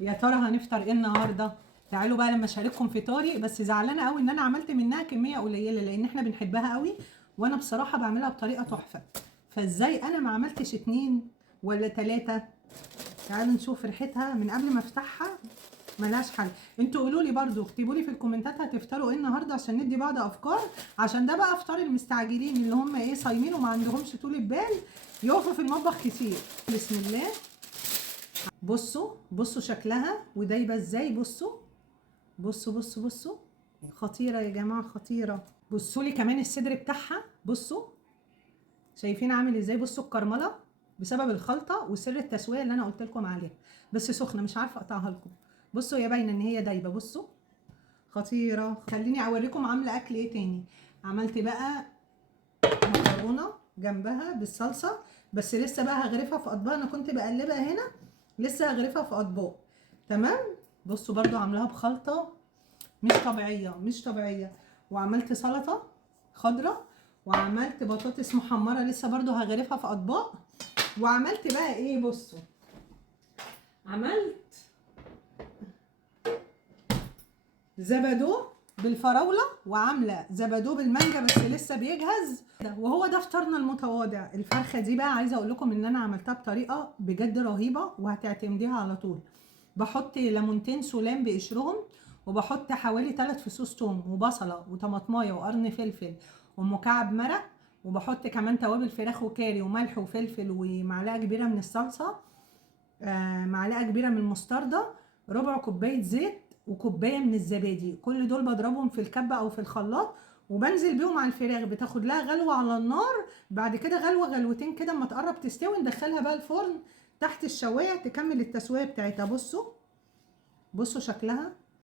يا ترى هنفطر ايه النهارده؟ تعالوا بقى لما اشارككم فطاري. بس زعلانه قوي ان انا عملت منها كميه قليله لان احنا بنحبها قوي، وانا بصراحه بعملها بطريقه تحفه. فازاي انا ما عملتش 2 ولا 3؟ تعالوا نشوف ريحتها من قبل ما افتحها. ملهاش حل. انتوا قولوا لي برضو، اكتبوا لي في الكومنتات هتفطروا ايه النهارده عشان ندي بعض افكار. عشان ده بقى افطار المستعجلين اللي هم ايه صايمين وما عندهمش طول بال يقفوا في المطبخ كتير. بسم الله. بصوا بصوا شكلها ودايبه ازاي. بصوا بصوا بصوا بصوا، خطيره يا جماعه خطيره. بصوا لي كمان الصدر بتاعها. بصوا شايفين عامل ازاي. بصوا الكرمله بسبب الخلطه وسر التسويه اللي انا قلت لكم عليها، بس سخنه مش عارفه اقطعها لكم. بصوا هي باينه ان هي دايبه. بصوا خطيره. خليني اوريكم عامله اكل ايه تاني. عملت بقى مكرونه جنبها بالصلصه، بس لسه بقى هغرفها في اطباق. انا كنت بقلبها هنا، لسه هغرفها في اطباق. تمام. بصوا برضو عاملاها بخلطه مش طبيعيه مش طبيعيه. وعملت سلطه خضراء، وعملت بطاطس محمره لسه برضو هغرفها في اطباق. وعملت بقى ايه. بصوا عملت زبادو بالفراوله، وعامله زبادو بالمانجا بس لسه بيجهز. وهو ده فطارنا المتواضع. الفرخه دي بقى عايزه اقول لكم ان انا عملتها بطريقه بجد رهيبه وهتعتمديها على طول. بحط ليمونتين سلام بقشرهم، وبحط حوالي 3 فصوص توم وبصله وطماطمايه وقرن فلفل ومكعب مرق، وبحط كمان توابل فراخ وكاري وملح وفلفل ومعلقه كبيره من الصلصه، معلقه كبيره من المستردة، ربع كوبايه زيت، وكوبايه من الزبادي. كل دول بضربهم في الكبه او في الخلاط وبنزل بيهم على الفراخ. بتاخد لها غلوه على النار، بعد كده غلوه غلوتين كده اما تقرب تستوي ندخلها بقى الفرن تحت الشوايه تكمل التسويه بتاعتها. بصوا بصوا شكلها